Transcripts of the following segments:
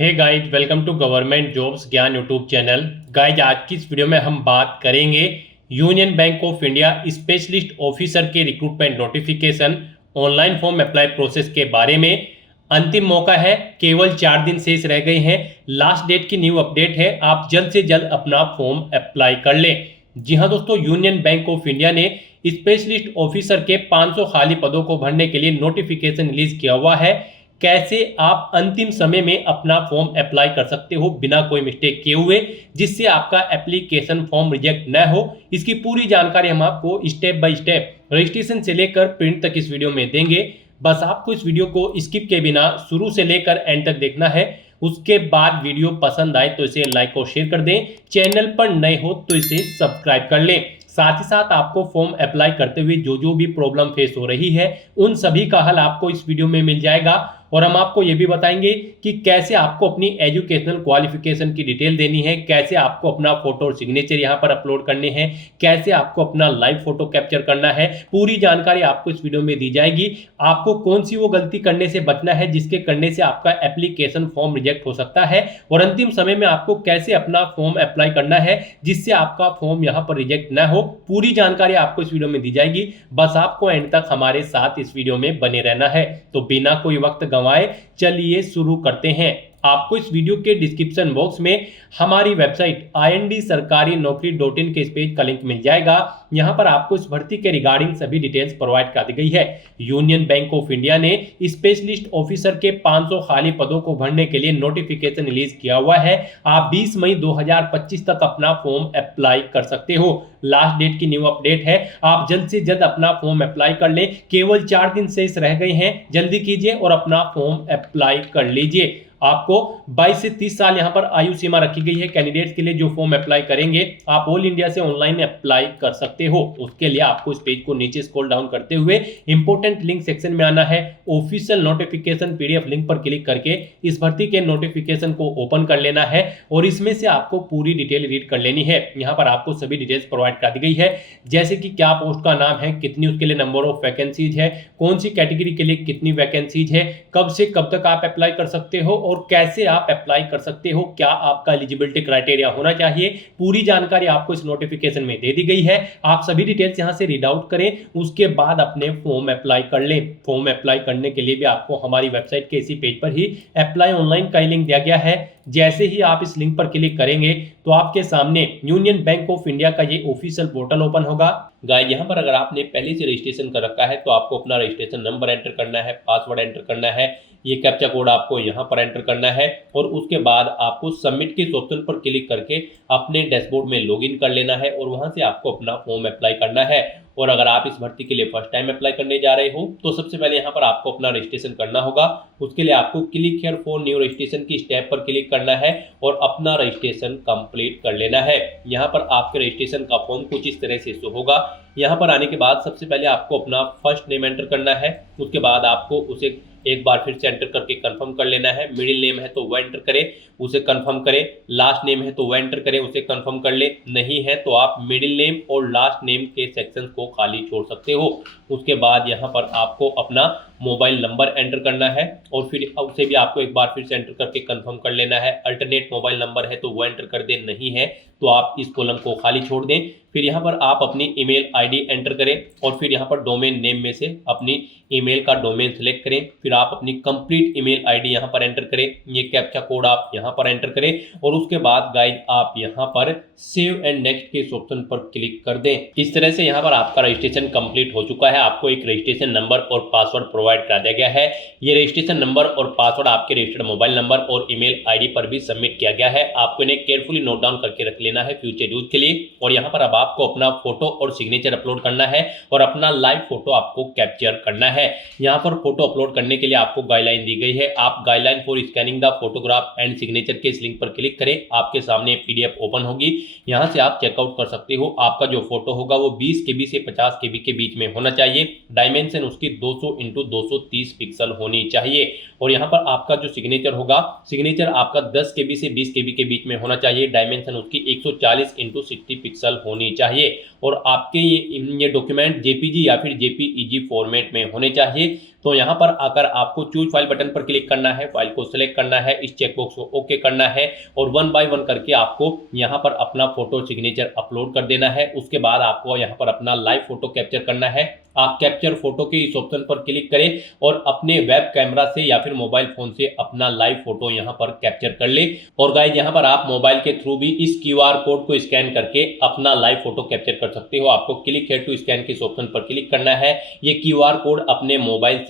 Hey guys, welcome to government jobs Gyan YouTube channel. Guys, आज की इस वीडियो में हम बात करेंगे union bank of India specialist officer के recruitment notification online form apply process के बारे में। अंतिम मौका है, केवल 4 दिन शेष रह गए हैं। लास्ट डेट की न्यू अपडेट है, आप जल्द से जल्द अपना फॉर्म अप्लाई कर लें। जी हाँ दोस्तों, यूनियन बैंक ऑफ इंडिया ने स्पेशलिस्ट ऑफिसर के 500 खाली पदों को भरने के लिए नोटिफिकेशन रिलीज किया हुआ है। कैसे आप अंतिम समय में अपना फॉर्म अप्लाई कर सकते हो बिना कोई मिस्टेक किए हुए, जिससे आपका एप्लीकेशन फॉर्म रिजेक्ट न हो, इसकी पूरी जानकारी हम आपको स्टेप बाय स्टेप रजिस्ट्रेशन से लेकर प्रिंट तक इस वीडियो में देंगे। बस आपको इस वीडियो को स्किप के बिना शुरू से लेकर एंड तक देखना है। उसके बाद वीडियो पसंद आए तो इसे लाइक और शेयर कर दें। चैनल पर नए हो तो इसे सब्सक्राइब कर लें। साथ ही साथ आपको फॉर्म अप्लाई करते हुए जो भी प्रॉब्लम फेस हो रही है, उन सभी का हल आपको इस वीडियो में मिल जाएगा। और हम आपको ये भी बताएंगे कि कैसे आपको अपनी एजुकेशनल क्वालिफिकेशन की डिटेल देनी है, कैसे आपको अपना फोटो और सिग्नेचर यहाँ पर अपलोड करने हैं, कैसे आपको अपना लाइव फोटो कैप्चर करना है। पूरी जानकारी आपको इस वीडियो में दी जाएगी। आपको कौन सी वो गलती करने से बचना है जिसके करने से आपका एप्लीकेशन फॉर्म रिजेक्ट हो सकता है, और अंतिम समय में आपको कैसे अपना फॉर्म अप्लाई करना है जिससे आपका फॉर्म यहाँ पर रिजेक्ट ना हो। पूरी जानकारी आपको इस वीडियो में दी जाएगी। बस आपको एंड तक हमारे साथ इस वीडियो में बने रहना है। तो बिना कोई वक्त गंवाए चलिए शुरू करते हैं। आपको इस वीडियो के डिस्क्रिप्शन बॉक्स में हमारी वेबसाइट IND-sarkari-naukri.in के इस पेज का लिंक मिल जाएगा। यहां पर आपको इस भर्ती के रिगार्डिंग सभी डिटेल्स प्रोवाइड कर दी गई है। यूनियन बैंक ऑफ इंडिया ने स्पेशलिस्ट ऑफिसर के 500 खाली पदों को भरने के लिए नोटिफिकेशन रिलीज किया हुआ है। आप 20 मई 2025 तक अपना फॉर्म अप्लाई कर सकते हो। लास्ट डेट की न्यू अपडेट है, आप जल्द से जल्द अपना फॉर्म अप्लाई कर लें। केवल 4 दिन शेष रह गए हैं, जल्दी कीजिए और अपना फॉर्म अप्लाई कर लीजिए। आपको 22 से 30 साल यहां पर आयु सीमा रखी गई है कैंडिडेट्स के लिए जो फॉर्म अप्लाई करेंगे। आप ऑल इंडिया से ऑनलाइन अप्लाई कर सकते हो। उसके लिए आपको इस पेज को नीचे स्क्रॉल डाउन करते हुए इंपोर्टेंट लिंक सेक्शन में आना है। ऑफिशियल नोटिफिकेशन PDF लिंक पर क्लिक करके इस भर्ती के नोटिफिकेशन को ओपन कर लेना है और इसमें से आपको पूरी डिटेल रीड कर लेनी है। यहाँ पर आपको सभी डिटेल्स प्रोवाइड कर दी गई है, जैसे कि क्या पोस्ट का नाम है, कितनी उसके लिए नंबर ऑफ वैकेंसीज है, कौन सी कैटेगरी के लिए कितनी वैकेंसीज है, कब से कब तक आप अप्लाई कर सकते हो और कैसे आप अप्लाई कर सकते हो, क्या आपका एलिजिबिलिटी क्राइटेरिया होना चाहिए। पूरी जानकारी आपको इस नोटिफिकेशन में दे दी गई है। आप सभी डिटेल्स यहां से रीड आउट करें, उसके बाद अपने फॉर्म अप्लाई कर लें। फॉर्म अप्लाई करने के लिए भी आपको हमारी वेबसाइट के इसी पेज पर ही अप्लाई ऑनलाइन का लिंक दिया गया है। जैसे ही आप इस लिंक पर क्लिक करेंगे तो आपके सामने यूनियन बैंक ऑफ इंडिया का ये ऑफिशियल पोर्टल ओपन होगा। गाइस, यहाँ पर अगर आपने पहले से रजिस्ट्रेशन कर रखा है तो आपको अपना रजिस्ट्रेशन नंबर एंटर करना है, पासवर्ड एंटर करना है, ये कैप्चा कोड आपको यहाँ पर एंटर करना है और उसके बाद आपको सबमिट के ऑप्शन पर क्लिक करके अपने डैशबोर्ड में लॉगिन कर लेना है और वहाँ से आपको अपना फॉर्म अप्लाई करना है। और अगर आप इस भर्ती के लिए फर्स्ट टाइम अप्लाई करने जा रहे हो तो सबसे पहले यहाँ पर आपको अपना रजिस्ट्रेशन करना होगा। उसके लिए आपको click here for new registration की स्टेप पर क्लिक करना है और अपना रजिस्ट्रेशन कंप्लीट कर लेना है। यहाँ पर आपके रजिस्ट्रेशन का फॉर्म कुछ इस तरह से शो होगा। यहाँ पर आने के बाद सबसे पहले आपको अपना फर्स्ट नेम एंटर करना है, उसके बाद आपको उसे एक बार फिर से एंटर करके कंफर्म कर लेना है। मिडिल नेम है तो वो एंटर करें, उसे कंफर्म करें। लास्ट नेम है तो वो एंटर करें, उसे कंफर्म कर ले। नहीं है तो आप मिडिल नेम और लास्ट नेम के सेक्शन को खाली छोड़ सकते हो। उसके बाद यहाँ पर आपको अपना मोबाइल नंबर एंटर करना है और फिर उसे भी आपको एक बार फिर से एंटर करके कंफर्म कर लेना है। अल्टरनेट मोबाइल नंबर है तो वो एंटर कर दें, नहीं है तो आप इस कॉलम को खाली छोड़ दें। फिर यहाँ पर आप अपनी ईमेल ID एंटर करें और फिर यहाँ पर डोमेन नेम में से अपनी ईमेल का डोमेन सेलेक्ट करें। फिर आप अपनी कंप्लीट ईमेल ID यहाँ पर एंटर करें, ये कैप्चा कोड आप यहाँ पर एंटर करें और उसके बाद गाइस आप यहाँ पर सेव एंड नेक्स्ट के इस ऑप्शन पर क्लिक कर दें। इस तरह से यहाँ पर आपका रजिस्ट्रेशन कंप्लीट हो चुका है। आपको एक रजिस्ट्रेशन नंबर और पासवर्ड प्रोवाइड करा दिया गया है। ये रजिस्ट्रेशन नंबर और पासवर्ड आपके रजिस्टर्ड मोबाइल नंबर और ईमेल ID पर भी सबमिट किया गया है। आपको इन्हें केयरफुली नोट डाउन करके रख लेना है फ्यूचर यूज के लिए। और यहाँ पर अब आपको अपना फोटो और सिग्नेचर अपलोड करना है और अपना लाइव फोटो आपको कैप्चर करना है। यहाँ पर फोटो अपलोड करने के लिए आपको गाइडलाइन दी गई है। आप guideline for scanning the photograph and signature के इस लिंक पर क्लिक करें, आपके सामने PDF ओपन होगी। यहाँ से आप चेकआउट कर सकते हो। आपका जो फोटो होगा वो 20 KB से 50 KB के बीच में होना चाहिए। डायमेंशन उसकी 200 × 230 पिक्सल होनी चाहिए। और यहाँ पर आपका जो सिग्नेचर होगा, सिग्नेचर आपका 10 KB से 20 KB के बीच में होना चाहिए। डायमेंशन उसकी 140 × 60 पिक्सल होनी चाहिए। और आपके ये डॉक्यूमेंट JPG या फिर JPEG फॉर्मेट में होने चाहिए। तो यहाँ पर आकर आपको चूज फाइल बटन पर क्लिक करना है, फाइल को सिलेक्ट करना है, इस चेकबॉक्स को ओके करना है और 1 बाय 1 करके आपको यहाँ पर अपना फोटो सिग्नेचर अपलोड कर देना है। उसके बाद आपको यहाँ पर अपना लाइव फोटो कैप्चर करना है। आप कैप्चर फोटो के इस ऑप्शन पर क्लिक करें और अपने वेब कैमरा से या फिर मोबाइल फोन से अपना लाइव फोटो यहाँ पर कैप्चर कर ले। और गाइस यहाँ पर आप मोबाइल के थ्रू भी इस QR कोड को स्कैन करके अपना लाइव फोटो कैप्चर कर सकते हो। आपको क्लिक हियर टू स्कैन के इस ऑप्शन पर क्लिक करना है। ये QR कोड अपने मोबाइल से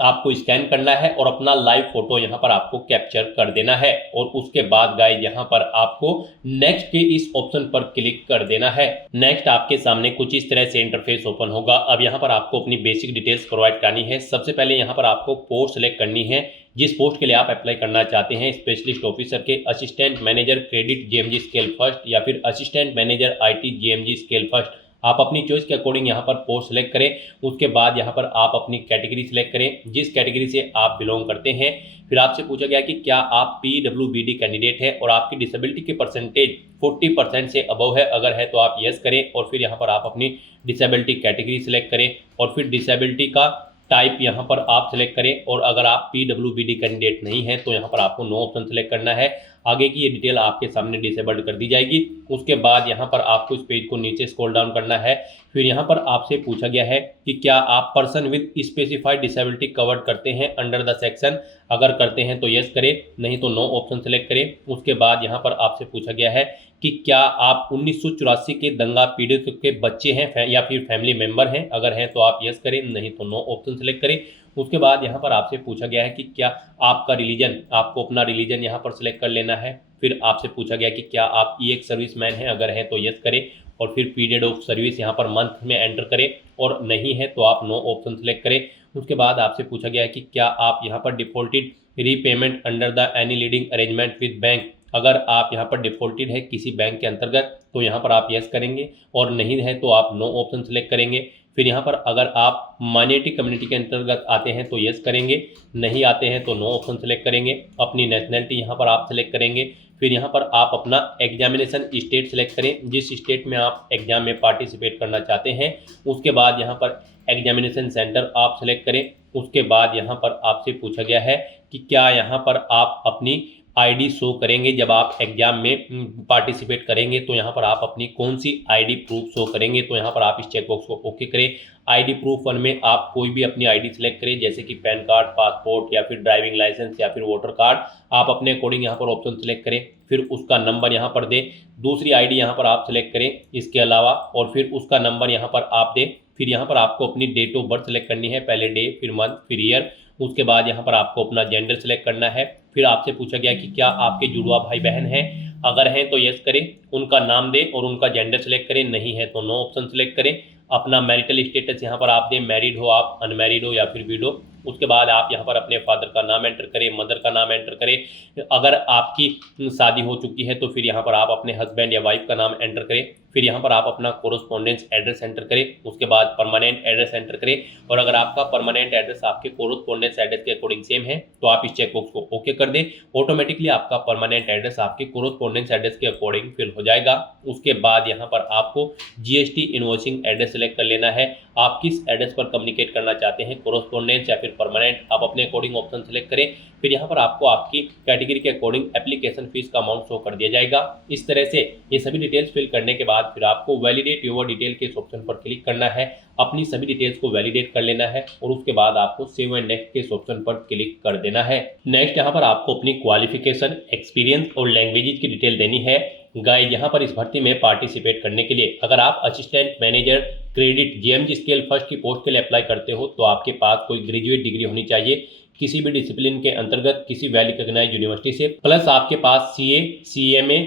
आपको स्कैन करना है और अपना लाइव फोटो यहाँ पर आपको कैप्चर कर देना है। और उसके बाद गाइस यहाँ पर आपको नेक्स्ट के इस ऑप्शन पर क्लिक कर देना है। नेक्स्ट आपके सामने कुछ इस तरह से इंटरफेस ओपन होगा। अब यहाँ पर आपको अपनी बेसिक डिटेल्स प्रोवाइड करनी है। सबसे पहले यहाँ पर आपको पोस्ट सेलेक्ट करनी है, जिस पोस्ट के लिए आप अप्लाई करना चाहते हैं। स्पेशलिस्ट ऑफिसर के assistant manager credit GMG scale first या फिर assistant manager IT GMG scale first. आप अपनी चॉइस के अकॉर्डिंग यहाँ पर पोस्ट सेलेक्ट करें। उसके बाद यहाँ पर आप अपनी कैटेगरी सेलेक्ट करें, जिस कैटेगरी से आप बिलोंग करते हैं। फिर आपसे पूछा गया कि क्या आप PWBD कैंडिडेट है और आपकी डिसेबिलिटी की परसेंटेज 40% से अबव है। अगर है तो आप यस करें और फिर यहाँ पर आप अपनी डिसेबिलिटी कैटेगरी सेलेक्ट करें और फिर डिसेबिलिटी का टाइप यहाँ पर आप सेलेक्ट करें। और अगर आप PWBD कैंडिडेट नहीं है तो यहाँ पर आपको नो ऑप्शन सेलेक्ट करना है। आगे की ये डिटेल आपके सामने डिसेबल्ड कर दी जाएगी। उसके बाद यहाँ पर आपको इस पेज को नीचे स्क्रॉल डाउन करना है। फिर यहाँ पर आपसे पूछा गया है कि क्या आप person with specified disability covered करते हैं अंडर द सेक्शन। अगर करते हैं तो यस करें, नहीं तो नो ऑप्शन सेलेक्ट करें। उसके बाद यहाँ पर आपसे पूछा गया है कि क्या आप 1984 के दंगा पीड़ित के बच्चे हैं या फिर फैमिली मेंबर हैं। अगर हैं तो आप यस करें, नहीं तो नो ऑप्शन सेलेक्ट करें। उसके बाद यहाँ पर आपसे पूछा गया है कि क्या आपका रिलीजन, आपको अपना रिलीजन यहाँ पर सिलेक्ट कर लेना है। फिर आपसे पूछा गया कि क्या आप EX सर्विसमैन हैं। अगर हैं तो यस करें और फिर पीरियड ऑफ सर्विस यहाँ पर मंथ में एंटर करें और नहीं है तो आप नो ऑप्शन सेलेक्ट करें। उसके बाद आपसे पूछा गया है कि क्या आप यहाँ पर defaulted repayment under the any leading arrangement with bank. अगर आप यहाँ पर डिफॉल्टेड है किसी बैंक के अंतर्गत तो यहाँ पर आप यस करेंगे और नहीं है तो आप नो ऑप्शन सेलेक्ट करेंगे। फिर यहाँ पर अगर आप माइनॉरिटी कम्युनिटी के अंतर्गत आते हैं तो यस करेंगे, नहीं आते हैं तो नो ऑप्शन सेलेक्ट करेंगे। अपनी नेशनैलिटी यहाँ पर आप सेलेक्ट करेंगे। फिर यहाँ पर आप अपना एग्जामिनेशन स्टेट सेलेक्ट करें, जिस स्टेट में आप एग्जाम में पार्टिसिपेट करना चाहते हैं। उसके बाद यहाँ पर एग्जामिनेशन सेंटर आप सेलेक्ट करें। उसके बाद यहाँ पर आपसे पूछा गया है कि क्या यहाँ पर आप अपनी ID शो करेंगे जब आप एग्जाम में पार्टिसिपेट करेंगे। तो यहाँ पर आप अपनी कौन सी ID प्रूफ शो करेंगे। तो यहाँ पर आप इस चेकबॉक्स को ओके करें। ID प्रूफ 1 में आप कोई भी अपनी ID सेलेक्ट करें, जैसे कि पैन कार्ड, पासपोर्ट या फिर ड्राइविंग लाइसेंस या फिर वोटर कार्ड। आप अपने अकॉर्डिंग यहाँ पर ऑप्शन सेलेक्ट करें, फिर उसका नंबर यहाँ पर दें। दूसरी ID यहाँ पर आप सेलेक्ट करें इसके अलावा और फिर उसका नंबर यहाँ पर आप दें। फिर यहाँ पर आपको अपनी डेट ऑफ बर्थ सेलेक्ट करनी है, पहले डे फिर मंथ फिर ईयर। उसके बाद यहाँ पर आपको अपना जेंडर सेलेक्ट करना है। फिर आपसे पूछा गया कि क्या आपके जुड़वा भाई बहन हैं। अगर हैं तो यस करें, उनका नाम दें और उनका जेंडर सेलेक्ट करें, नहीं है तो नो ऑप्शन सेलेक्ट करें। अपना मैरिटल स्टेटस यहाँ पर आप दें, मैरिड हो आप, अनमैरिड हो या फिर विडो। उसके बाद आप यहाँ पर अपने फादर का नाम एंटर करें, मदर का नाम एंटर करें। अगर आपकी शादी हो चुकी है तो फिर यहाँ पर आप अपने हस्बैंड या वाइफ का नाम एंटर करें। फिर यहाँ पर आप अपना कोरोस्पोंडेंस एड्रेस एंटर करें। उसके बाद परमानेंट एड्रेस एंटर करें और अगर आपका परमानेंट एड्रेस आपके कोरोस्पोंडेंस एड्रेस के अकॉर्डिंग सेम है तो आप इस चेकबॉक्स को ओके कर दें। ऑटोमेटिकली आपका परमानेंट एड्रेस आपके कोरोस्पोंडेंस एड्रेस के अकॉर्डिंग फिल हो जाएगा। उसके बाद यहाँ पर आपको GST इनवॉइसिंग एड्रेस सेलेक्ट कर लेना है। आप किस एड्रेस पर कम्युनिकेट करना चाहते हैं, कोरोस्पोंडेंस या फिर परमानेंट, आप अपने अकॉर्डिंग ऑप्शन सेलेक्ट करें। फिर यहाँ पर आपको आपकी कैटेगरी के अकॉर्डिंग एप्लीकेशन फीस का अमाउंट शो कर दिया जाएगा। इस तरह से ये सभी डिटेल्स फिल करने के बाद फिर आपको वैलिडेट योर डिटेल के इस ऑप्शन पर क्लिक करना है। अपनी सभी डिटेल्स को वैलिडेट कर लेना है और उसके बाद आपको सेव एंड नेक्स्ट के इस ऑप्शन पर क्लिक कर देना है। नेक्स्ट यहाँ पर आपको अपनी क्वालिफिकेशन, एक्सपीरियंस और लैंग्वेजेस की डिटेल देनी है। गाइस यहाँ पर इस भर्ती में पार्टिसिपेट करने के लिए अगर आप assistant manager credit GMG scale first की पोस्ट के लिए अप्लाई करते हो तो आपके पास कोई ग्रेजुएट डिग्री होनी चाहिए किसी भी डिसिप्लिन के अंतर्गत किसी वेल रिकॉग्नाइज्ड यूनिवर्सिटी से, प्लस आपके पास CA, CMA,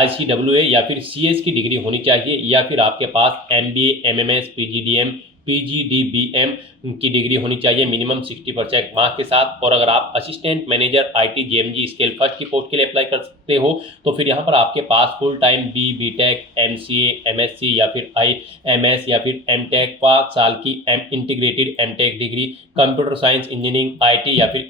LCWA या फिर CS की डिग्री होनी चाहिए या फिर आपके पास MBA, MMS, PGDM, PGDBM की डिग्री होनी चाहिए मिनिमम 60% मार्क्स के साथ। और अगर आप assistant manager IT GMG scale first की पोस्ट के लिए अप्लाई कर सकते हो तो फिर यहाँ पर आपके पास full time BTech, MCA, MSc या फिर IMS या फिर MTech 5 साल की integrated MTech degree, computer science engineering IT या फिर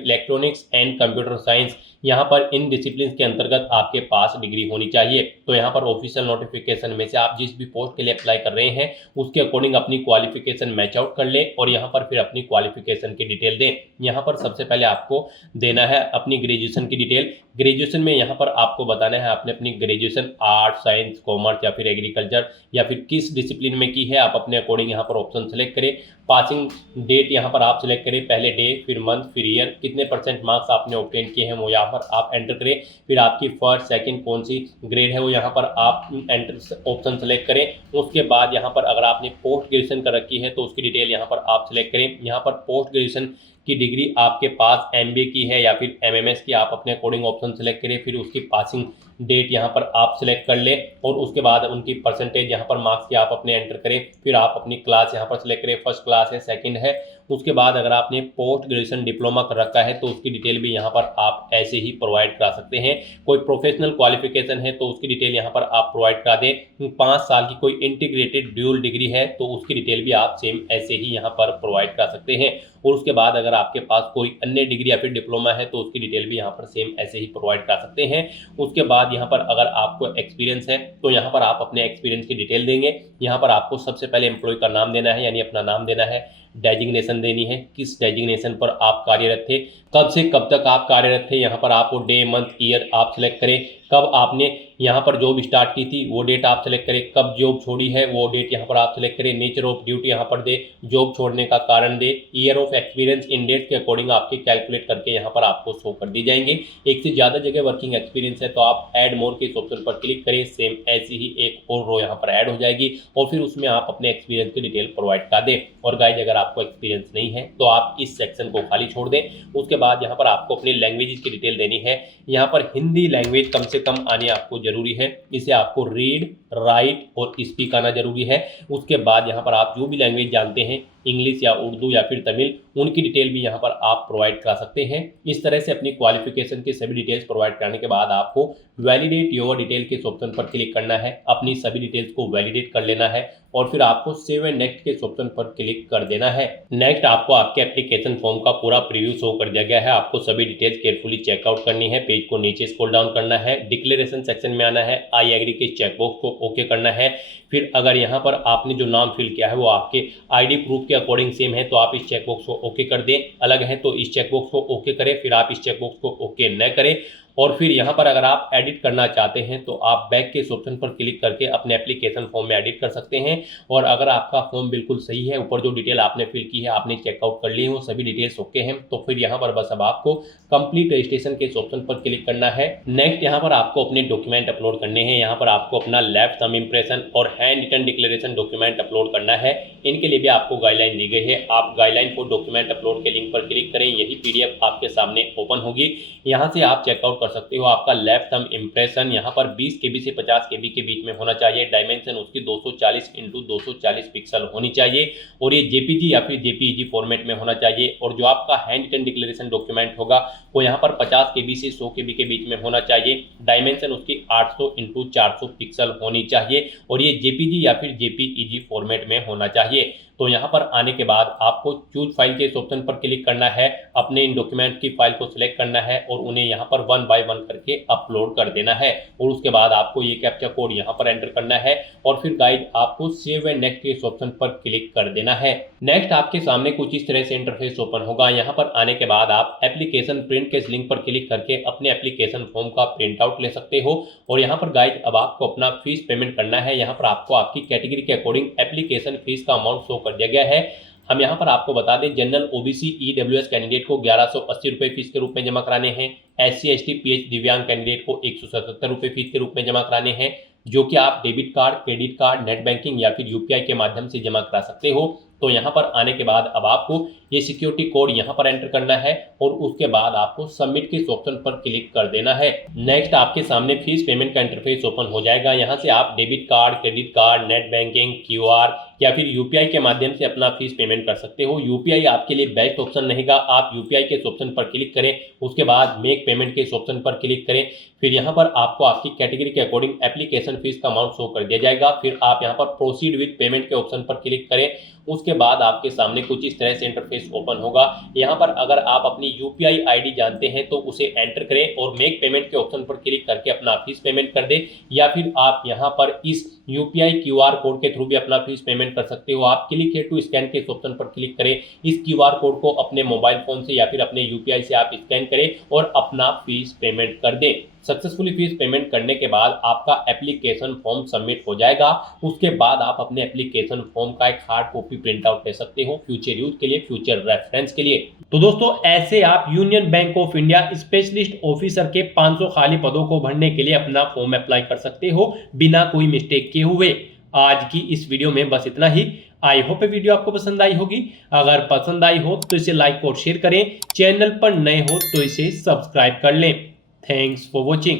इलेक्ट्रॉनिक्स एंड कंप्यूटर साइंस, यहाँ पर इन डिसिप्लिन के अंतर्गत आपके पास डिग्री होनी चाहिए। तो यहाँ पर ऑफिशियल नोटिफिकेशन में से आप जिस भी पोस्ट के लिए अप्लाई कर रहे हैं उसके अकॉर्डिंग अकॉर्डिंग अपनी क्वालिफिकेशन मैच आउट कर लें और यहाँ पर फिर अपनी क्वालिफिकेशन की डिटेल दें। यहाँ पर सबसे पहले आपको देना है अपनी ग्रेजुएशन की डिटेल। ग्रेजुएशन में यहाँ पर आपको बताना है आपने अपनी ग्रेजुएशन आर्ट, साइंस, कॉमर्स या फिर एग्रीकल्चर या फिर किस डिसिप्लिन में की है, आप अपने अकॉर्डिंग यहाँ पर ऑप्शन सेलेक्ट करें। पासिंग डेट यहाँ पर आप सिलेक्ट करें, पहले डे, फिर मंथ, फिर ईयर, कितने % मार्क्स आपने ऑब्टेन किए हैं वो यहाँ पर आप एंटर करें। फिर आपकी फर्स्ट, सेकंड कौन सी ग्रेड है वो यहाँ पर आप एंटर ऑप्शन सेलेक्ट करें। उसके बाद यहाँ पर अगर आपने पोस्ट ग्रेजुएशन कर रखी है तो उसकी डिटेल यहाँ पर आप सिलेक्ट करें। यहाँ पर पोस्ट ग्रेजुएशन की डिग्री आपके पास MBA की है या फिर MMS की, आप अपने अकॉर्डिंग ऑप्शन सेलेक्ट करें। फिर उसकी पासिंग डेट यहाँ पर आप सिलेक्ट कर लें और उसके बाद उनकी परसेंटेज यहाँ पर मार्क्स की आप अपने एंटर करें। फिर आप अपनी क्लास यहाँ पर सिलेक्ट करें, फर्स्ट क्लास है, सेकंड है। उसके बाद अगर आपने पोस्ट ग्रेजुएशन डिप्लोमा कर रखा है तो उसकी डिटेल भी यहाँ पर आप ऐसे ही प्रोवाइड करा सकते हैं। कोई प्रोफेशनल क्वालिफिकेशन है तो उसकी डिटेल यहाँ पर आप प्रोवाइड करा दें। 5 साल की कोई इंटीग्रेटेड ड्यूल डिग्री है तो उसकी डिटेल भी आप सेम ऐसे ही यहाँ पर प्रोवाइड करा सकते हैं। और उसके बाद अगर आपके पास कोई अन्य डिग्री या फिर डिप्लोमा है तो उसकी डिटेल भी यहाँ पर सेम ऐसे ही प्रोवाइड करा सकते हैं। उसके बाद यहाँ पर अगर आपको एक्सपीरियंस है तो यहाँ पर आप अपने एक्सपीरियंस की डिटेल देंगे। यहाँ पर आपको सबसे पहले एम्प्लॉय का नाम देना है, यानी अपना नाम देना है। डेजिग्नेशन देनी है, किस डेजिग्नेशन पर आप कार्यरत थे, कब से कब तक आप कार्यरत थे। यहाँ पर आपको डे, मंथ, ईयर आप सिलेक्ट करें। कब आपने यहाँ पर जॉब स्टार्ट की थी वो डेट आप सिलेक्ट करें। कब जॉब छोड़ी है वो डेट यहाँ पर आप सिलेक्ट करें। नेचर ऑफ ड्यूटी यहाँ पर दे, जॉब छोड़ने का कारण दे। Year of experience in date के अकॉर्डिंग आपके कैलकुलेट करके यहाँ पर आपको शो कर दी जाएंगे। एक से ज़्यादा जगह वर्किंग एक्सपीरियंस है तो आप ऐड मोर के इस ऑप्शन पर क्लिक करें। सेम ऐसी ही एक और रो यहाँ पर ऐड हो जाएगी और फिर उसमें आप अपने एक्सपीरियंस की डिटेल प्रोवाइड कर दें। और गाइज अगर आपको एक्सपीरियंस नहीं है तो आप इस सेक्शन को खाली छोड़ दें। उसके बाद यहाँ पर आपको अपनी लैंग्वेज की डिटेल देनी है। यहाँ पर हिंदी लैंग्वेज कम से कम आनी आपको जरूरी है। इसे आपको रीड, राइट और स्पीक आना जरूरी है। उसके बाद यहाँ पर आप जो भी लैंग्वेज जानते हैं, इंग्लिश या उर्दू या फिर तमिल, उनकी डिटेल भी यहाँ पर आप प्रोवाइड करा सकते हैं। इस तरह से अपनी क्वालिफिकेशन की सभी डिटेल्स प्रोवाइड कराने के बाद आपको वैलिडेट योर डिटेल के ऑप्शन पर क्लिक करना है। अपनी सभी डिटेल्स को वैलिडेट कर लेना है और फिर आपको सेव एंड नेक्स्ट के ऑप्शन पर क्लिक कर देना है। नेक्स्ट आपको आपके एप्लीकेशन फॉर्म का पूरा प्रीव्यू शो कर दिया गया है। आपको सभी डिटेल्स केयरफुली चेकआउट करनी है। पेज को नीचे स्क्रॉल डाउन करना है, डिक्लेरेशन सेक्शन में आना है, आई एग्री के चेकबॉक्स को ओके करना है। फिर अगर यहाँ पर आपने जो नाम फिल किया है वो आपके ID प्रूफ के अकॉर्डिंग सेम है तो आप इस चेकबॉक्स को ओके कर दें। अलग है तो इस चेकबॉक्स को ओके करें, फिर आप इस चेकबॉक्स को ओके न करें। और फिर यहाँ पर अगर आप एडिट करना चाहते हैं तो आप बैक के इस ऑप्शन पर क्लिक करके अपने एप्लीकेशन फॉर्म में एडिट कर सकते हैं। और अगर आपका फॉर्म बिल्कुल सही है, ऊपर जो डिटेल आपने फिल की है, आपने चेकआउट कर ली है, वो सभी डिटेल्स ओके हैं, तो फिर यहाँ पर बस अब आपको कंप्लीट रजिस्ट्रेशन के इस ऑप्शन पर क्लिक करना है। नेक्स्ट यहाँ पर आपको अपने डॉक्यूमेंट अपलोड करने हैं। यहाँ पर आपको अपना लेफ्ट थंब इंप्रेशन और handwritten declaration document upload करना है। इनके लिए भी आपको गाइडलाइन दी गई है। आप गाइडलाइन फॉर डॉक्यूमेंट अपलोड के लिंक पर क्लिक करें, यही PDF आपके सामने ओपन होगी। यहाँ से आप चेकआउट कर सकते हो। आपका लेफ्ट थंब इंप्रेशन यहाँ पर 20 KB से 50 KB के बीच में होना चाहिए। डायमेंशन उसकी 240 × 240 पिक्सल होनी चाहिए और ये JPG या फिर JPEG फॉर्मेट में होना चाहिए। और जो आपका हैंड रिटन डिक्लेरेशन डॉक्यूमेंट होगा वो यहाँ पर 50 KB से 100 KB के बीच में होना चाहिए। डायमेंशन उसकी 800 × 400 पिक्सल होनी चाहिए और ये JPG या फिर JPEG फॉर्मेट में होना चाहिए। तो यहाँ पर आने के बाद आपको चूज फाइल के इस ऑप्शन पर क्लिक करना है। अपने इन डॉक्यूमेंट की फाइल को सिलेक्ट करना है और उन्हें यहाँ पर 1 बाय 1 करके अपलोड कर देना है। और उसके बाद आपको ये कैप्चा कोड यहाँ पर एंटर करना है और फिर गाइड आपको सेव एंड नेक्स्ट के इस ऑप्शन पर क्लिक कर देना है। नेक्स्ट आपके सामने कुछ इस तरह से इंटरफेस ओपन होगा। यहाँ पर आने के बाद आप एप्लीकेशन प्रिंट के इस लिंक पर क्लिक करके अपने एप्लीकेशन फॉर्म का प्रिंट आउट ले सकते हो। और यहाँ पर गाइड अब आपको अपना फीस पेमेंट करना है। यहाँ पर आपको आपकी कैटेगरी के अकॉर्डिंग एप्लीकेशन फीस का अमाउंट शो कर दिया गया है। हम यहाँ पर आपको बता दें, जनरल OBC EWS कैंडिडेट को 1180 रुपये फीस के रूप में जमा कराने हैं। SC ST PH दिव्यांग कैंडिडेट को 177 रुपये फीस के रूप में जमा कराने हैं, जो कि आप debit card, credit card, net banking या फिर UPI के माध्यम से जमा करा सकते हो। तो यहाँ पर आने के बाद अब आपको ये सिक्योरिटी कोड यहाँ पर एंटर करना है और उसके बाद आपको सबमिट के इस ऑप्शन पर क्लिक कर देना है। नेक्स्ट आपके सामने फीस पेमेंट का इंटरफेस ओपन हो जाएगा। यहाँ से आप debit card, credit card, net banking, QR या फिर UPI के माध्यम से अपना फीस पेमेंट कर सकते हो। UPI आपके लिए बेस्ट ऑप्शन रहेगा। आप UPI के इस ऑप्शन पर क्लिक करें, उसके बाद मेक पेमेंट के इस ऑप्शन पर क्लिक करें। फिर यहाँ पर आपको आपकी कैटेगरी के अकॉर्डिंग एप्लीकेशन फीस का अमाउंट शो कर दिया जाएगा। फिर आप यहाँ पर प्रोसीड विद पेमेंट के ऑप्शन पर क्लिक करें। उसके बाद आपके सामने कुछ इस तरह से इंटरफेस इंटरफेस ओपन होगा। यहाँ पर अगर आप अपनी यूपीआई आईडी जानते हैं तो उसे एंटर करें और मेक पेमेंट के ऑप्शन पर क्लिक करके अपना फीस पेमेंट कर दें, या फिर आप यहाँ पर इस यूपीआई क्यूआर कोड के थ्रू भी अपना फीस पेमेंट कर सकते हो। आप क्लिक है टू स्कैन के इस ऑप्शन पर क्लिक करें, इस क्यूआर कोड को अपने मोबाइल फोन से या फिर अपने यूपीआई से आप स्कैन करें और अपना फीस पेमेंट कर दें। सक्सेसफुली फीस पेमेंट करने के बाद आपका एप्लीकेशन फॉर्म सबमिट हो जाएगा। उसके बाद आप अपने एप्लीकेशन फॉर्म का एक हार्ड कॉपी प्रिंट आउट ले सकते हो फ्यूचर यूज के लिए, फ्यूचर रेफरेंस के लिए। तो दोस्तों ऐसे आप union bank of India specialist officer के 500 खाली पदों को भरने के लिए अपना फॉर्म अप्लाई कर सकते हो बिना कोई मिस्टेक किए हुए। आज की इस वीडियो में बस इतना ही। आई होप ये वीडियो आपको पसंद आई होगी। अगर पसंद आई हो तो इसे लाइक और शेयर करें, चैनल पर नए हो तो इसे सब्सक्राइब कर लें। Thanks for watching.